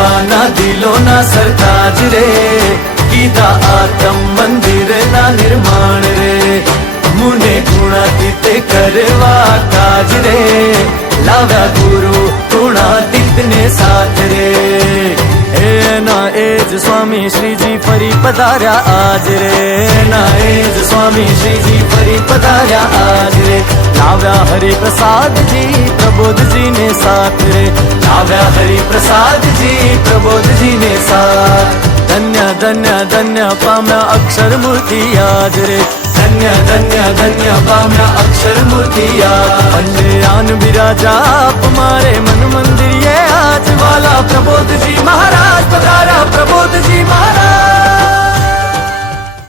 देवाना दिलोना सरताज रे, कीधा आतम मंदिर ना निर्माण रे। मुने गुणातीत करवा काज रे, लाव्या गुरु गुणातीत ने साथ रे। ना एज स्वामी श्रीजी फरी पधार्या आज रे, ना एज स्वामी श्रीजी फरी पधार्या आज रे। लाव्या हरि प्रसाद जी प्रबोध जी ने साथ रे, लाव्या हरि प्रसाद जी प्रबोध जी ने साथ। धन्य धन्य धन्य पाम्या अक्षर मूर्ति आज रे, धन्य धन्य धन्य पाम्या अक्षर मूर्ति आज। पंडयान बिराजा आप मारे मन मंदिर ये आज वाला प्रबोध जी महाराज पधारा, प्रबोध जी महाराज।